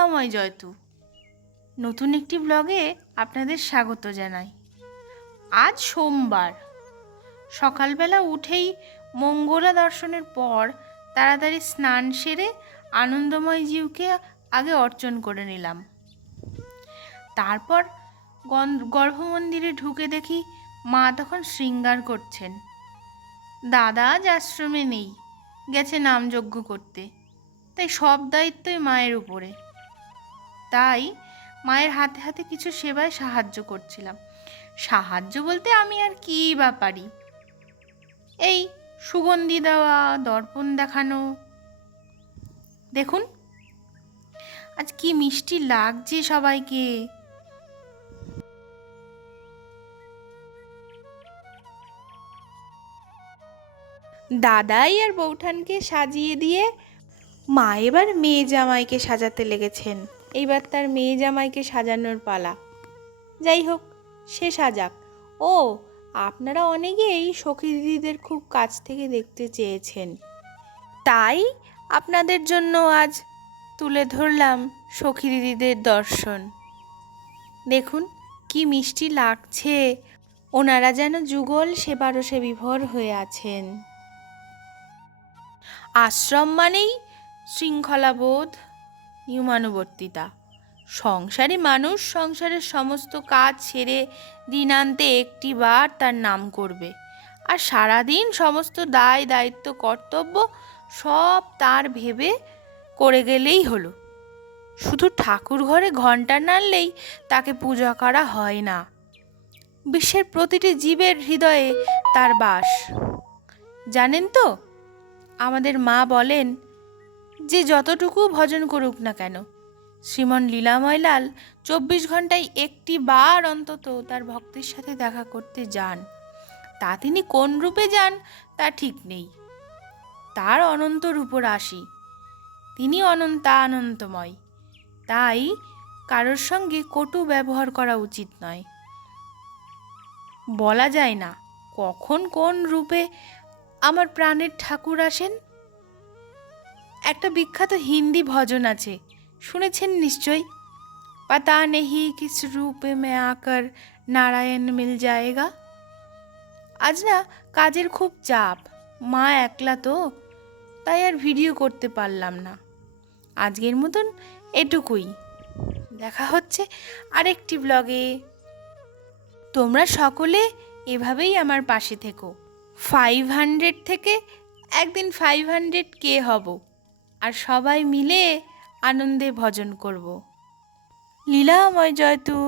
লীলাময় জয়তু নতুন একটি ব্লগে আপনাদের স্বাগত জানাই। আজ সোমবার সকালবেলা উঠেই মঙ্গলা দর্শনের পর তাড়াতাড়ি স্নান সেরে আনন্দময় জিউকে আগে অর্চন করে নিলাম। তারপর গর্ভমন্দিরে ঢুকে দেখি মা তখন শৃঙ্গার করছেন। দাদা আজ আশ্রমে নেই, গেছে নামযজ্ঞ করতে, তাই সব দায়িত্বই মায়ের উপরে। তাই মায়ের হাতে হাতে কিছু সেবায় সাহায্য করছিলাম। সাহায্য বলতে আমি আর কী বা পারি, এই সুগন্ধি দেওয়া, দর্পণ দেখানো। দেখুন আজ কি মিষ্টি লাগছে সবাইকে। দাদাই আর বৌঠানকে সাজিয়ে দিয়ে মা এবার মেয়ে জামাইকে সাজাতে লেগেছেন। এইবার তার মেয়ে জামাইকে সাজানোর পালা। যাই হোক, সে সাজাক। ও, আপনারা অনেকেই সখী দিদিদের খুব কাছ থেকে দেখতে চেয়েছেন, তাই আপনাদের জন্য আজ তুলে ধরলাম সখী দিদিদের দর্শন। দেখুন কি মিষ্টি লাগছে, ওনারা যেন যুগল সেবারসে বিভোর হয়ে আছেন। আশ্রম মানেই শৃঙ্খলাবোধ, নিয়মানুবর্তিতা। সংসারী মানুষ সংসারের সমস্ত কাজ ছেড়ে দিনান্তে একটিবার তার নাম করবে, আর সারাদিন সমস্ত দায় দায়িত্ব কর্তব্য সব তার ভেবে করে গেলেই হলো। শুধু ঠাকুর ঘরে ঘণ্টা নাড়লেই তাকে পূজা করা হয় না। বিশ্বের প্রতিটি জীবের হৃদয়ে তার বাস। জানেন তো, আমাদের মা বলেন যে যতটুকু ভজন করুক না কেন, শ্রীমন লীলাময়লাল 24 ঘন্টায় একটি বার অন্তত তার ভক্তের সাথে দেখা করতে যান। তা তিনি কোন রূপে যান তা ঠিক নেই, তার অনন্ত রূপরাশি। তিনি অনন্তময়, তাই কারোর সঙ্গে কটু ব্যবহার করা উচিত নয়। বলা যায় না কখন কোন রূপে আমার প্রাণের ঠাকুর আসেন। একটা বিখ্যাত হিন্দি ভজন আছে, শুনেছেন নিশ্চয়ই, পাতা নেহি কিস রূপে মে আকার নারায়ণ মিল যায়েগা। আজ না কাজের খুব চাপ, মা একলা তো, তাই আর ভিডিও করতে পারলাম না। আজকের মতন এটুকুই, দেখা হচ্ছে আরেকটি ব্লগে। তোমরা সকলে এভাবেই আমার পাশে থেকো। 500 থেকে একদিন 500K হব, আর সবাই মিলে আনন্দে ভজন করব। লীলাময় জয়তু।